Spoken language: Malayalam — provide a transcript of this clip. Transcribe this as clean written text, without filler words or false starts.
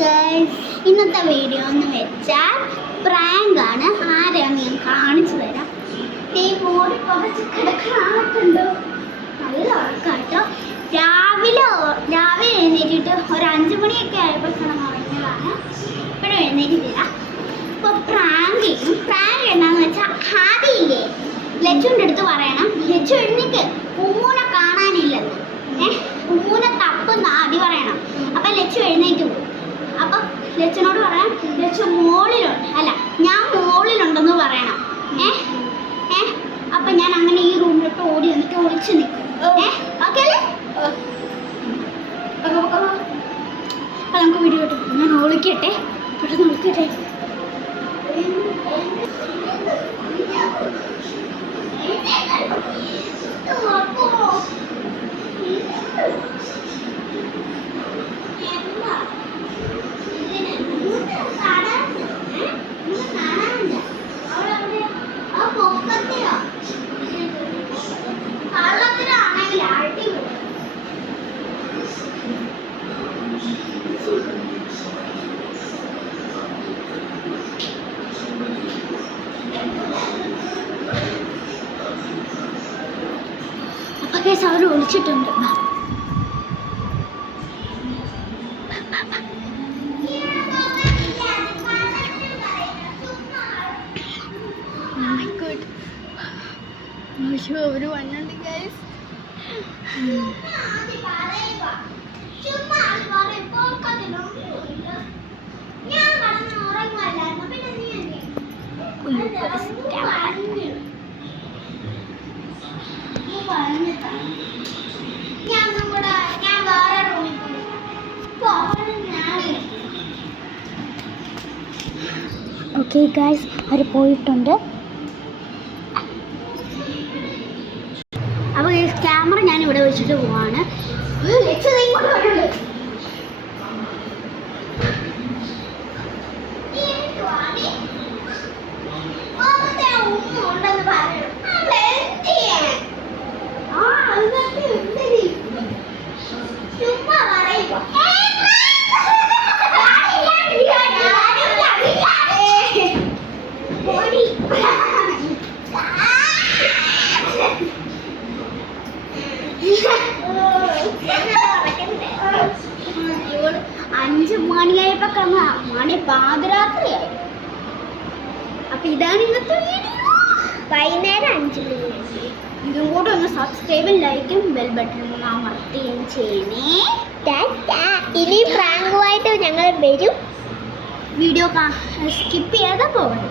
ഗൈസ്, ഇന്നത്തെ വീഡിയോ എന്ന് വെച്ചാൽ പ്രാങ്ക് ആണ്. ആരെയാന്ന് ഞാൻ കാണിച്ചു തരാം. ഈ മോടി കുറച്ച് കിടക്കാറുണ്ടോ, നല്ല ഉറക്കാട്ടോ. രാവിലെ എഴുന്നേറ്റിട്ട് ഒരു 5 മണിയൊക്കെ ആയപ്പോൾ ഉറങ്ങിയതാണ്. ഇപ്പോഴും എഴുന്നേറ്റിട്ടില്ല. ഇപ്പോൾ പ്രാങ്ക് ചെയ്യും. പ്രാങ്ക് എന്താണെന്ന് വെച്ചാൽ ആദ്യമില്ലേ ലച്ചുവിൻ്റെ അടുത്ത് പറയണം, ലച്ചു എഴുന്നേക്ക് ഉമ്മൂനെ കാണാനില്ലെന്ന്. ഉമ്മൂനെ തപ്പെന്ന് ആദ്യം പറയണം. അപ്പം ലച്ചു എഴുന്നേറ്റ് പോകും. അപ്പം ലച്ചനോട് പറയാം, ലച്ചു മോളിലുണ്ട്, അല്ല ഞാൻ മോളിലുണ്ടെന്ന് പറയണം. അപ്പം ഞാൻ അങ്ങനെ ഈ റൂമിലോട്ട് ഓടി വന്നിട്ട് ഒളിച്ച് നിൽക്കും. ഓക്കെ അല്ലേ? അപ്പം നമുക്ക് വീഡിയോ കിട്ടും. ഞാൻ ഒളിക്കട്ടെ, പെട്ടെന്ന് ഒളിക്കട്ടെ. കേസ് അവർ ഒളിച്ചിട്ടുണ്ട്. അവര് വന്നുണ്ട് ഗൈസ്. ഓക്കെ ഗൈസ്, അവർ പോയിട്ടുണ്ട്. അപ്പോൾ ഈ ക്യാമറ ഞാൻ ഇവിടെ വെച്ചിട്ട് പോവാണ്. ഇവള് 5 മണിയായപ്പോ മണി പാതിരാത്രിയായി. അപ്പൊ ഇതാണ് ഇന്നത്തെ വീഡിയോ. വൈകുന്നേരം 5 മണി. ഇതും കൂടെ ഒന്ന് സബ്സ്ക്രൈബും ലൈക്കും ബെൽ ബട്ടണും അമർത്തുകയും ചെയ്യണേ. ഇനി പ്രാങ്കുമായിട്ട് ഞങ്ങൾ വരും. വീഡിയോ സ്കിപ്പ് ചെയ്യാതെ പോകണം.